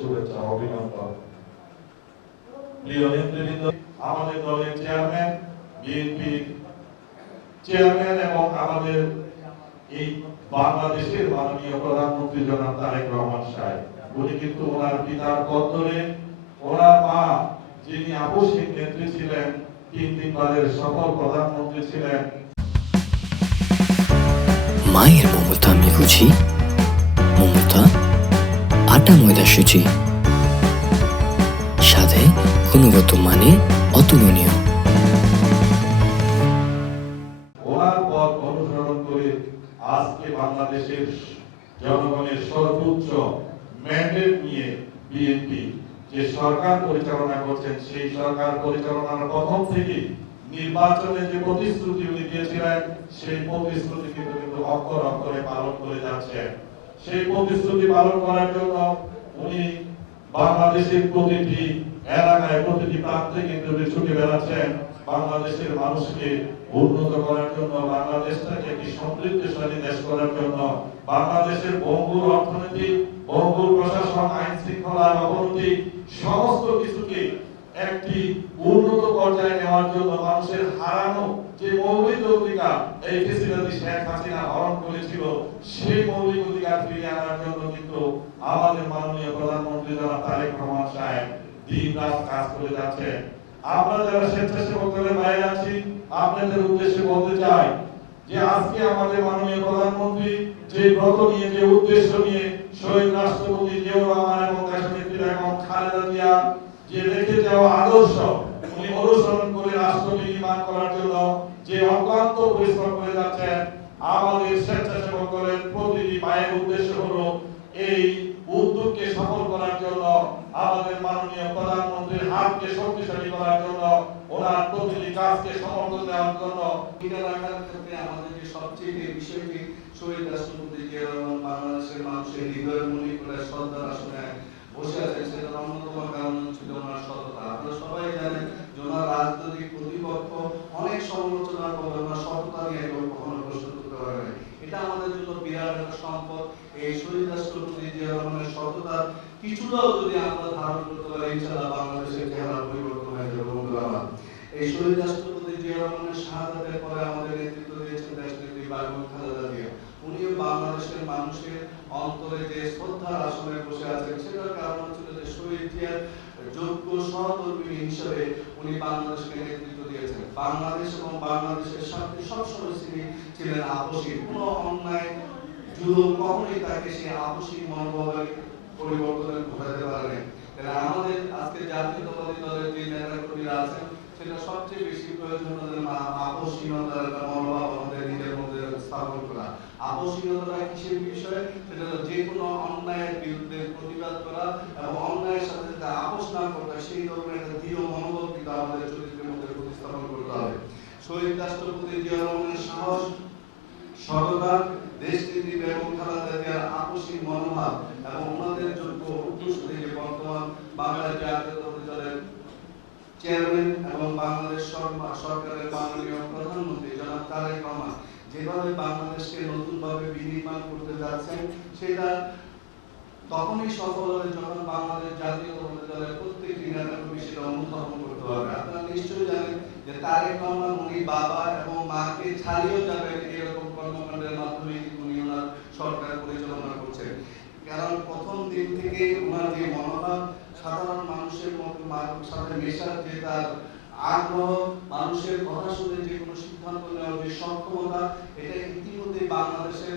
শুভেচ্ছা অভিনন্দন। প্রিয় নেতৃবৃন্দ, আমাদের দলের চেয়ারম্যান, বিএনপি চেয়ারম্যান এবং আমাদের এই বাংলাদেশের মাননীয় প্রধানমন্ত্রী জনাব তারেক রহমান সাহেব, উনি কিন্তু ওনার পিতার পত্রে ওনার মা যিনি আপসিক নেত্রী ছিলেন, 3 বারের সফল প্রধানমন্ত্রী ছিলেন। মায়ের মমতা আমি বুঝি, মমতা আটা ময়দা সুজি, স্বাদে গুণগত মানে অতুলনীয়। ওনার পথ অনুসরণ করে আজকে বাংলাদেশের জনগণের সর্বোচ্চ ম্যান্ডেট নিয়ে বিএনপি যে সরকার পরিচালনা করছেন, সেই সরকার পরিচালনার প্রথম থেকে নির্বাচনে যে প্রতিশ্রুতি উনি দিয়েছিলেন, সেই প্রতিশ্রুতি কিন্তু অক্ষর অক্ষরে পালন করে যাচ্ছেন। সেই প্রতিশ্রুতি পালন করার জন্য উনি বাংলাদেশের প্রতিটি এলাকায়, প্রতিটি প্রান্তে কিন্তু ছুটে বেড়াচ্ছেন বাংলাদেশের মানুষকে উন্নত করার জন্য, বাংলাদেশটাকে একটি সমৃদ্ধশালী দেশ করার জন্য, বাংলাদেশের ভঙ্গুর অর্থনীতি, ভঙ্গুর প্রশাসন, আইন শৃঙ্খলার অবনতি সমস্ত কিছুকে একটি উন্নত পর্যায়ে নেওয়ার জন্য, মানুষের হারানো যে মৌলিক অধিকার এই ফেসিলিটি শেখ হাসিনা হরণ করেছিল, সেই মৌলিক অধিকার ফিরিয়ে আনার জন্য কিন্তু আমাদের মাননীয় প্রধানমন্ত্রী জনাব তারেক রহমান সাহেব দিন রাত কাজ করে যাচ্ছেন। আমরা যারা স্বেচ্ছাসেবক দলের বাইরে আছি, আপনাদের উদ্দেশ্যে বলতে চাই যে আজকে আমাদের মাননীয় প্রধানমন্ত্রী যে ব্রত নিয়ে, যে উদ্দেশ্য নিয়ে শহীদ রাষ্ট্রপতি জিয়াউর রহমান এবং দেশনেত্রী বেগম খালেদা জিয়া যে রেখে যাওয়া আদর্শ উনি অনুসরণ করে রাষ্ট্র নির্মাণ করার জন্য যে অক্লান্ত পরিশ্রম করে যাচ্ছেন, আমাদের স্বেচ্ছাসেবক দলের প্রতিটি মায়ের উদ্দেশ্য হলো এই উদ্যোগকে সফল করার জন্য, আমাদের মাননীয় প্রধানমন্ত্রীর হাতকে শক্তিশালী করার জন্য, ওনার প্রতিটি কাজকে সমর্থন দেওয়ার জন্য রাখার ক্ষেত্রে আমাদের যে সবচেয়ে যে বিষয়টি শহীদ রাষ্ট্রপতি জিয়াউর রহমান বাংলাদেশের মানুষের হৃদয়ের মনে করে শ্রদ্ধার আসনে বসে আছেন, সেটার অন্যতম কারণ ছিল ওনার সততা। আপনারা সবাই জানেন যে ওনার রাজনৈতিক প্রতিপক্ষ অনেক সমালোচনা করবে, ওনার সততা নিয়ে কখনো প্রশ্ন করতে পারে না। এটা আমাদের জন্য বিরাট একটা সম্পদ। এই শহীদ রাষ্ট্রপতি জিয়াউর রহমানের সততা কিছুটাও যদি আমরা ধারণ করতে পারি, ইনশাআল্লাহ বাংলাদেশের চেহারা পরিবর্তন হয়ে যাবে। বন্ধুরা, এই শহীদ রাষ্ট্রপতি জিয়াউর রহমানের শাহাদাতের পরে আমাদের নেতৃত্ব দিয়েছেন দেশনেত্রী বেগম খালেদা জিয়া। উনিও বাংলাদেশের মানুষের অন্তরে যে শ্রদ্ধার আসনে বসে আছেন, সেটার কারণ ছিল যে শহীদ জিয়ার যোগ্য সহকর্মী হিসেবে উনি বাংলাদেশকে নেতৃত্ব দিয়েছেন। বাংলাদেশ এবং বাংলাদেশের সাথে সবসময় তিনি ছিলেন আপসী। কোনো অন্যায় জুলুম কখনোই তাকে সেই আপসী মনোভাবের পরিবর্তন ঘটাতে পারে না। আমাদের আজকে জাতীয়তাবাদী দলের যে নেতাকর্মীরা আছেন, সেটা সবচেয়ে বেশি প্রয়োজন হলো আপসীনতার একটা মনোভাব আমাদের নিজের মধ্যে স্থাপন করা। আপসীনতা কিসের বিষয়? সেটা হলো যে কোনো অন্যায়ের বিরুদ্ধে প্রতিবাদ করা এবং অন্যায়ের সাথে যাতে আপোষ না করতে, সেই ধরনের একটা দৃঢ় মনোভাব কিন্তু আমাদের চরিত্রের মধ্যে প্রতিস্থাপন করতে হবে। শহীদ রাষ্ট্রপতি জিয়াউর রহমানের সাহস, সততা, দেশনীতি বেগম খালেদা জিয়ার আপসী মনোভাব এবং ওনাদের যোগ্য উদ্দেশ্য থেকে বর্তমান বাংলাদেশ জাতীয়তাবাদী দলের চেয়ারম্যান এবং বাংলাদেশ সরকারের মাননীয় প্রধানমন্ত্রী জনাব তারেক রহমান যেভাবে বাংলাদেশকে নতুনভাবে বিনির্মাণ করতে যাচ্ছেন, সেটা তখনই সফল হবে যখন বাংলাদেশ জাতীয়তাবাদী দলের প্রত্যেকটি নেতাকর্মী সেটা অনুধাবন করতে হবে। আপনারা নিশ্চয়ই জানেন যে তারেক রহমান উনি বাবা এবং মাকে ছাড়িয়েও যাবেন এরকম কর্মকাণ্ডের মাধ্যমে উনি ওনার সরকার পরিচালনা করছেন। কারণ প্রথম দিন থেকে ওনার যে মনোভাব, সাধারণ মানুষের সাথে মেশার যে তার আগ্রহ, মানুষের কথা শুনে যে কোনো সিদ্ধান্ত নেওয়ার যে সক্ষমতা, এটা ইতিমধ্যে বাংলাদেশের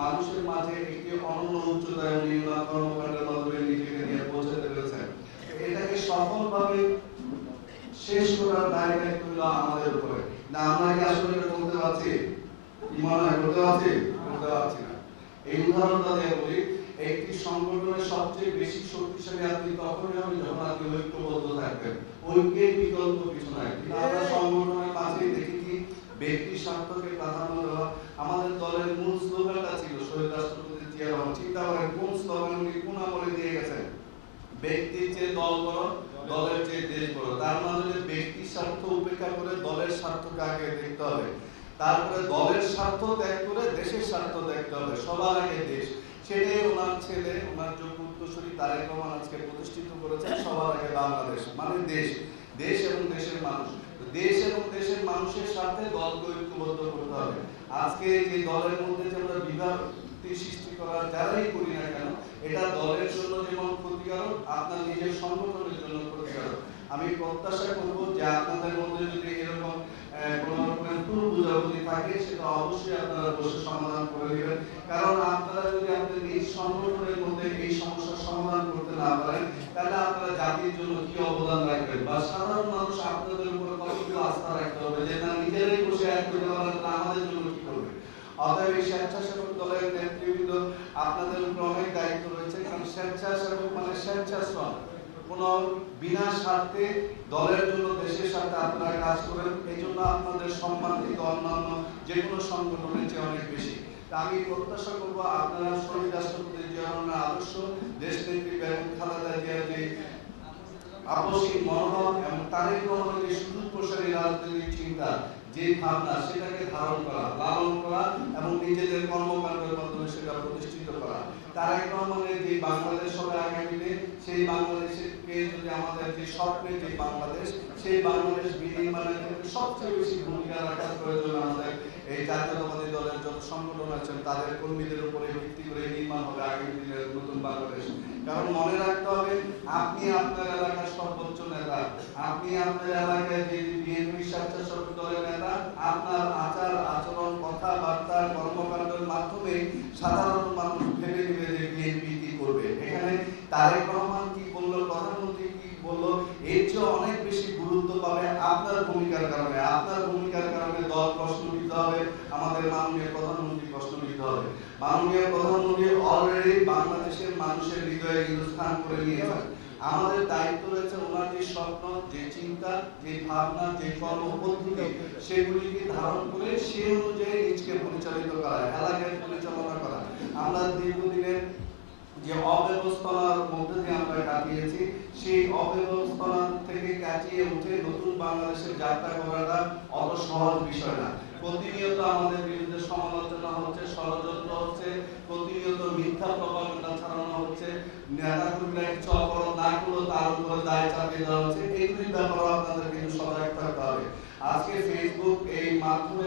মানুষের মাঝে একটি অনন্য উচ্চতায় উনি ওনার কর্মকাণ্ডের মাধ্যমে নিজেকে নিয়ে পৌঁছাতে পেরেছেন। এটাকে সফলভাবে শেষ করার দায়িত্ব হলো আমাদের উপরে। না আমরা কি আসলে এটা করতে পারছি? কি মনে হয় করতে পারছি? করতে পারছি না। এই উদাহরণটা দিয়ে বলি, একটি সংগঠনের সবচেয়ে বেশি শক্তিশালী আপনি তখনই হবে যখন আপনি ঐক্যবদ্ধ থাকবেন। ঐক্যের বিকল্প কিছু নাই। আমরা সংগঠনের মাঝে দেখি ব্যক্তি স্বার্থকে প্রাধান্য দেওয়া। আমাদের দলের মূল স্লোগানটা ছিল শহীদ রাষ্ট্রপতি জিয়াউর রহমান। চিন্তা করেন কোন স্লোগান উনি কোন আমলে দিয়ে গেছেন? ব্যক্তির চেয়ে দল বড়, দলের চেয়ে দেশ বড়। তার মানে ব্যক্তির স্বার্থ উপেক্ষা করে দলের স্বার্থকে আগে দেখতে হবে, তারপরে দলের স্বার্থ ত্যাগ করে দেশের স্বার্থ দেখতে হবে, সবার আগে দেশ। সেটাই ওনার ছেলে, ওনার যোগ্য উত্তরসূরি তারেক রহমান আজকে প্রতিষ্ঠিত করেছেন সবার আগে বাংলাদেশ, মানে দেশ, দেশ এবং দেশের মানুষ। দেশ এবং দেশের মানুষের সাথে দলকে ঐক্যবদ্ধ করতে হবে। আজকে যে দলের মধ্যে যে আমরা বিভক্তি সৃষ্টি করার যারাই করি না কেন, এটা দলের জন্য যেমন ক্ষতিকারক, আপনার নিজের সংগঠনের জন্য ক্ষতিকারক। আমি প্রত্যাশা করব যে আপনাদের মধ্যে যদি এরকম কোন রকমের ভুল বুঝাবুঝি থাকে সেটা অবশ্যই আপনারা বসে সমাধান করে নেবেন। কারণ আপনারা যদি আপনাদের নিজ সংগঠনের মধ্যে এই সমস্যার সমাধান করতে না পারেন, তাহলে আপনারা জাতির জন্য কি অবদান রাখবেন, বা সাধারণ মানুষ আপনাদের উপর কতটুকু আস্থা রাখতে হবে যে না নিজেরাই বসে এক করতে পারেন, আমাদের জন্য কি করবে। অতএব এই স্বেচ্ছাসেবক দলের নেতৃবৃন্দ আপনাদের উপর অনেক দায়িত্ব রয়েছে, কারণ স্বেচ্ছাসেবক মানে স্বেচ্ছাশ্রম, কোনো বিনা স্বার্থে দলের জন্য দেশের সাথে আপনারা কাজ করেন, এই জন্য আপনাদের সম্মান কিন্তু অন্যান্য যে কোনো সংগঠনের চেয়ে অনেক বেশি। তা আমি প্রত্যাশা করব আপনারা শহীদ রাষ্ট্রপতি জিয়া রহমানের আদর্শ, দেশনেত্রী বেগম খালেদা জিয়ার যে আপসহীন মনোভাব এবং তারেক রহমানের যে সুদূর প্রসারী রাজনৈতিক চিন্তা, যে ভাবনা, সেটাকে ধারণ করা, লালন করা এবং নিজেদের কর্মকাণ্ডের মাধ্যমে সেটা প্রতিষ্ঠিত করা। তারেক রহমানের যে বাংলাদেশ হবে আগামীতে, সেই বাংলাদেশকে যদি আমাদের যে স্বপ্নের যে বাংলাদেশ, সেই বাংলাদেশ বিনির্মাণের ক্ষেত্রে সবচেয়ে বেশি ভূমিকা রাখার প্রয়োজন আমাদের এই জাতীয়তাবাদী দলের যত সংগঠন আছেন তাদের কর্মীদের উপরে ভিত্তি করে নির্মাণ হবে আগামী দিনের নতুন বাংলাদেশ। কারণ মনে রাখতে হবে, আপনি আপনার এলাকার সর্বোচ্চ নেতা, আপনি আপনার এলাকায় যে বিএনপি স্বেচ্ছাসেবক দলের নেতা, আপনার আচার আচরণ, কথাবার্তা, কর্মকাণ্ডের মাধ্যমে সাধারণ মানুষ ভেবে নেবে যে বিএনপি কি করবে। এখানে তারেক রহমান কি বললো, প্রধানমন্ত্রী কি বললো, এর চেয়ে অনেক বেশি গুরুত্ব পাবে আপনার ভূমিকার কারণে। আপনার ভূমিকার কারণে দল প্রশ্ন দিতে হবে, আমাদের মাননীয় প্রধানমন্ত্রী প্রশ্ন দিতে হবে। মাননীয় প্রধানমন্ত্রী অলরেডি বাংলাদেশের মানুষের হৃদয়ে কিন্তু স্থান করে নিয়েছেন। আমাদের দায়িত্ব রয়েছে ওনার যে স্বপ্ন, যে চিন্তা, যে ভাবনা, যে কর্মপদ্ধতি, সেগুলিকে ধারণ করে সেই অনুযায়ী নিজকে পরিচালিত করা, এলাকায় পরিচালনা করা। আমরা দীর্ঘদিনের যে অব্যবস্থার মধ্যে দিয়ে আমরা কাটিয়েছি, সেই অব্যবস্থা থেকে কাটিয়ে উঠে নতুন বাংলাদেশের যাত্রা করাটা অত সহজ বিষয় না। প্রতিনিয়ত আমাদের বিরুদ্ধে সমালোচনা হচ্ছে, ষড়যন্ত্র হচ্ছে, প্রতিনিয়ত মিথ্যা প্রপাগান্ডা ছড়ানো হচ্ছে, নেতাকর্মীরা কিছু অপরাধ না করলেও তার উপরে দায় চাপিয়ে দেওয়া হচ্ছে। এগুলির ব্যাপারে আপনাদের কিন্তু সজাগ থাকতে হবে। আজকে ফেসবুক এই মাধ্যমে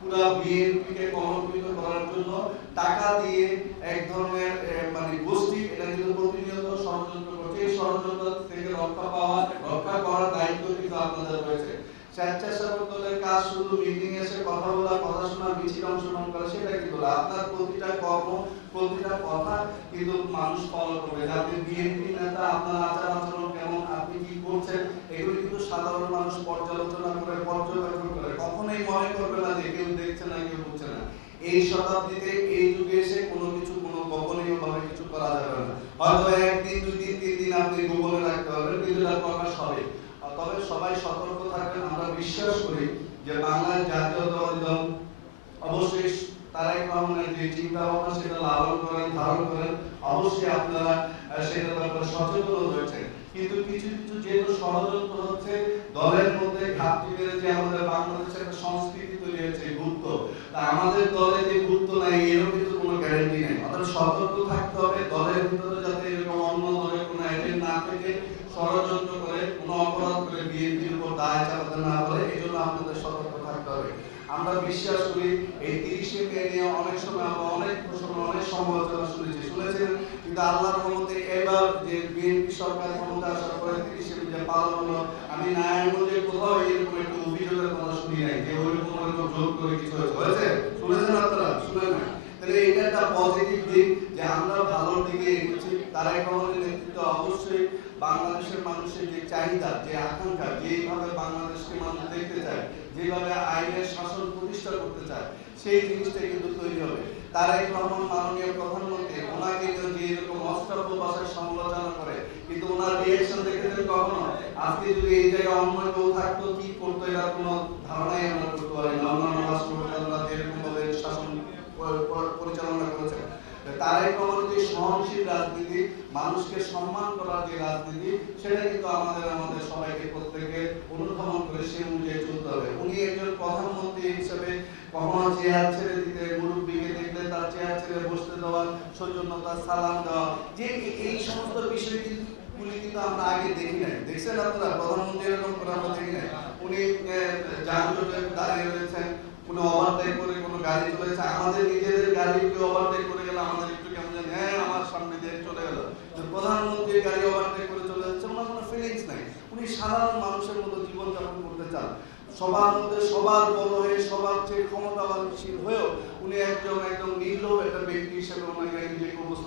পুরো বিএনপিকে কলঙ্কিত করার জন্য টাকা দিয়ে এক ধরনের মানে গোষ্ঠী এটা কিন্তু প্রতিনিয়ত ষড়যন্ত্র করছে। এই ষড়যন্ত্র থেকে রক্ষা করার দায়িত্ব কিন্তু আপনাদের রয়েছে। স্বেচ্ছাসেবক দলের কাজ শুধু মিটিং এসে কথা বলা, কথা শোনা, মিছিল অংশগ্রহণ করা সেটা কিন্তু না। আপনার প্রতিটা কর্ম, প্রতিটা কথা কিন্তু মানুষ ফলো করবে। আপনি বিএনপি নেতা, আপনার আচার আচরণ কেমন, আপনি কি করছেন, এগুলি কিন্তু সাধারণ মানুষ পর্যালোচনা করে, পর্যবেক্ষণ করে। কখনোই মনে করবে না যে কেউ দেখছে না, কেউ বুঝছে না। এই শতাব্দীতে, এই যুগে এসে কোনো কিছু কোনো গোপনীয় ভাবে কিছু করা যাবে না। হয়তো একদিন, দুই দিন, তিন দিন আপনি গোপনে রাখতে পারবেন, কিন্তু এটা প্রকাশ হবে। তবে সবাই সতর্ক থাকবেন। আমরা বিশ্বাস করি যে বাংলার জাতীয়তাবাদী দল অবশ্যই তারেক রহমানের যে চিন্তা ভাবনা সেটা লালন করেন, ধারণ করেন। অবশ্যই আপনারা সেটার ব্যাপারে সচেতন রয়েছে। কিন্তু কিছু কিছু যেহেতু ষড়যন্ত্র হচ্ছে, দলের মধ্যে ঘাটতি বেড়েছে, আমাদের বাংলাদেশের একটা সংস্কৃতি তৈরি হয়েছে গুপ্ত, তা আমাদের দলে যে গুপ্ত নাই এরও কিন্তু কোনো গ্যারান্টি নেই। অর্থাৎ সতর্ক থাকতে হবে, দলের ভিতরে যাতে এরকম অন্য দলের কোনো এজেন্ট না থেকে ষড়যন্ত্র করে, কোনো অপরাধ করে বিএনপির উপর দায় চালাতে না পারে, এই জন্য আপনাদের সতর্ক থাকতে হবে। আমরা বিশ্বাস করি এই 30শে মে নিয়ে অনেক সময় আমরা অনেক সমালোচনা শুনেছেন, কিন্তু আল্লাহর রহমতে এবার যে বিএনপি সরকার ক্ষমতা আসার পরে 30শে মে যে পালন হলো, আমি নারায়ণগঞ্জে কোথাও এরকম একটু অভিযোগের কথা শুনি নাই যে ওইরকম জোর করে কিছু হয়েছে। শুনেছেন আপনারা? শুনেন না? তাহলে এটা একটা পজিটিভ দিক যে আমরা ভালোর দিকে এগোচ্ছি। তারেক রহমানের নেতৃত্বে অবশ্যই বাংলাদেশের মানুষের যে চাহিদা, যে আকাঙ্ক্ষা, যেভাবে বাংলাদেশকে মানুষ দেখতে চায়, যেভাবে আইনের শাসন প্রতিষ্ঠা করতে চায়, সেই জিনিসটা কিন্তু তৈরি হবে। তারেক রহমান মাননীয় প্রধানমন্ত্রী, ওনাকে যে এরকম অস্ত্রব্য ভাষায় সমালোচনা করে, কিন্তু ওনার রিঅ্যাকশন দেখেছেন কখনো? আজকে যদি এই জায়গায় অন্য কেউ থাকতো কি করতো এটার কোনো ধারণাই আমরা করতে পারি না। অন্যান্য রাষ্ট্রপ্রধানরা যেরকম ভাবে শাসন পরিচালনা করেছে, তারেক রহমানের যে সহনশীল রাজনীতি, মানুষকে সম্মান করার যে রাজনীতি, সেটা কিন্তু আমাদের সবাইকে প্রত্যেকে অনুধাবন করে সে অনুযায়ী চলতে হবে। উনি একজন প্রধানমন্ত্রী হিসেবে কখনো চেয়ার ছেড়ে দিতে, মুরব্বীকে দেখলে তার চেয়ার ছেড়ে বসতে দেওয়া, সৌজন্যতা, সালাম দেওয়া, যে এই সমস্ত বিষয়গুলি কিন্তু আমরা আগে দেখি নাই। দেখছেন আপনারা প্রধানমন্ত্রী এরকম করে আমরা দেখি নাই। উনি যানজটে দাঁড়িয়ে রয়েছেন, কোনো ওভারটেক করে কোনো গাড়ি চলেছে, আমাদের নিজেদের গাড়ি কেউ ওভারটেক করে গেলে আমাদের একটু কেমন জানি, হ্যাঁ আমার সামনে দিয়ে চলে গেল। প্রধানমন্ত্রীর গাড়ি ওভারটেক করে চলে যাচ্ছে, ওনার কোনো ফিলিংস নাই। উনি সাধারণ মানুষের মতো জীবনযাপন করতে চান। সবার মধ্যে সবার বড় হয়ে, সবার চেয়ে ক্ষমতাবানশীল হয়েও উনি একদম নির্লোভ একটা ব্যক্তি হিসেবে ওনাকে নিজেকে উপস্থাপন